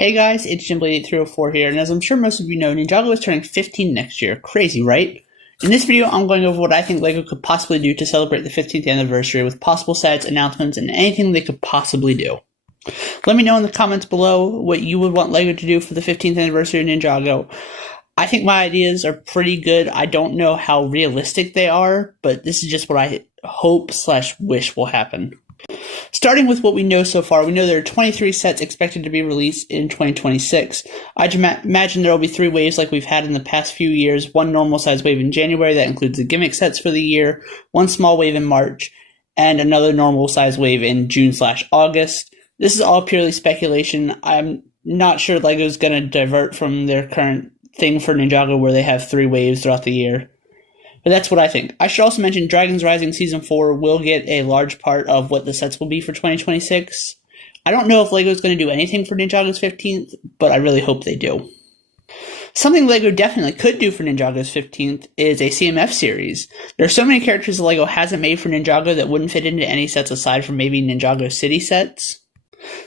Hey guys, it's Jimblade8304 here, and as I'm sure most of you know, Ninjago is turning 15 next year. Crazy, right? In this video, I'm going over what I think LEGO could possibly do to celebrate the 15th anniversary with possible sets, announcements, and anything they could possibly do. Let me know in the comments below what you would want LEGO to do for the 15th anniversary of Ninjago. I think my ideas are pretty good. I don't know how realistic they are, but this is just what I hope/wish will happen. Starting with what we know so far, we know there are 23 sets expected to be released in 2026. I'd imagine there will be 3 waves like we've had in the past few years, 1 normal size wave in January that includes the gimmick sets for the year, 1 small wave in March, and another normal size wave in June/August. This is all purely speculation. I'm not sure LEGO's going to divert from their current thing for Ninjago where they have 3 waves throughout the year. But that's what I think. I should also mention Dragons Rising Season 4 will get a large part of what the sets will be for 2026. I don't know if LEGO is going to do anything for Ninjago's 15th, but I really hope they do. Something LEGO definitely could do for Ninjago's 15th is a CMF series. There are so many characters that LEGO hasn't made for Ninjago that wouldn't fit into any sets aside from maybe Ninjago City sets.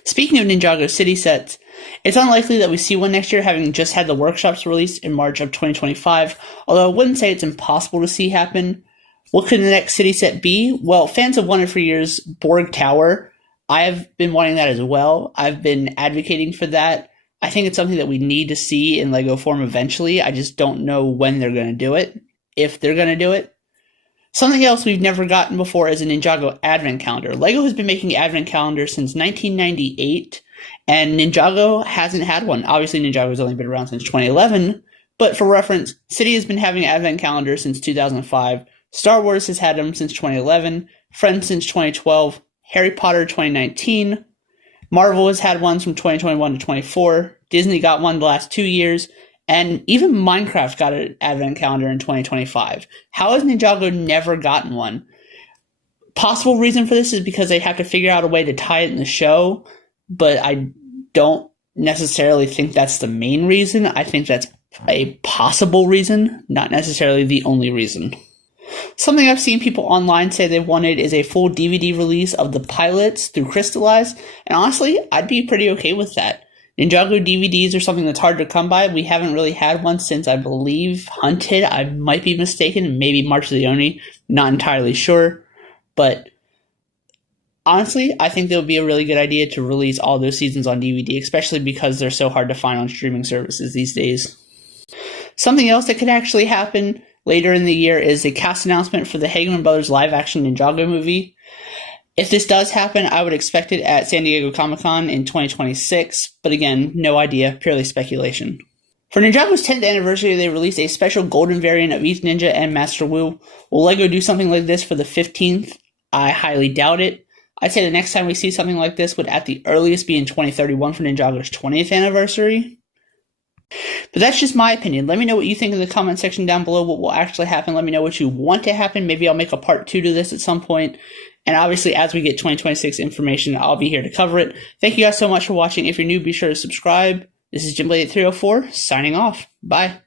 Speaking of Ninjago City sets, it's unlikely that we see one next year, having just had the workshops released in March of 2025, although I wouldn't say it's impossible to see happen. What could the next city set be? Well, fans have wanted for years Borg Tower. I have been wanting that as well. I've been advocating for that. I think it's something that we need to see in LEGO form eventually. I just don't know when they're going to do it, if they're going to do it. Something else we've never gotten before is a Ninjago advent calendar. LEGO has been making advent calendars since 1998, and Ninjago hasn't had one. Obviously, Ninjago's only been around since 2011, but for reference, City has been having advent calendars since 2005, Star Wars has had them since 2011, Friends since 2012, Harry Potter 2019, Marvel has had ones from 2021 to 24, Disney got one the last 2 years, and even Minecraft got an advent calendar in 2025. How has Ninjago never gotten one? Possible reason for this is because they have to figure out a way to tie it in the show, but I don't necessarily think that's the main reason. I think that's a possible reason, not necessarily the only reason. Something I've seen people online say they wanted is a full DVD release of the pilots through Crystallize, and honestly, I'd be pretty okay with that. Ninjago DVDs are something that's hard to come by. We haven't really had one since, I believe, Hunted. I might be mistaken. Maybe March of the Oni. Not entirely sure. But honestly, I think it would be a really good idea to release all those seasons on DVD, especially because they're so hard to find on streaming services these days. Something else that could actually happen later in the year is a cast announcement for the Hageman Brothers live-action Ninjago movie. If this does happen, I would expect it at San Diego Comic-Con in 2026, but again, no idea, purely speculation. For Ninjago's 10th anniversary, they released a special golden variant of each ninja and Master Wu. Will LEGO do something like this for the 15th? I highly doubt it. I'd say the next time we see something like this would at the earliest be in 2031 for Ninjago's 20th anniversary. But that's just my opinion. Let me know what you think in the comment section down below, what will actually happen. Let me know what you want to happen. Maybe I'll make a part 2 to this at some point. And obviously, as we get 2026 information, I'll be here to cover it. Thank you guys so much for watching. If you're new, be sure to subscribe. This is Jimblade8304, signing off. Bye.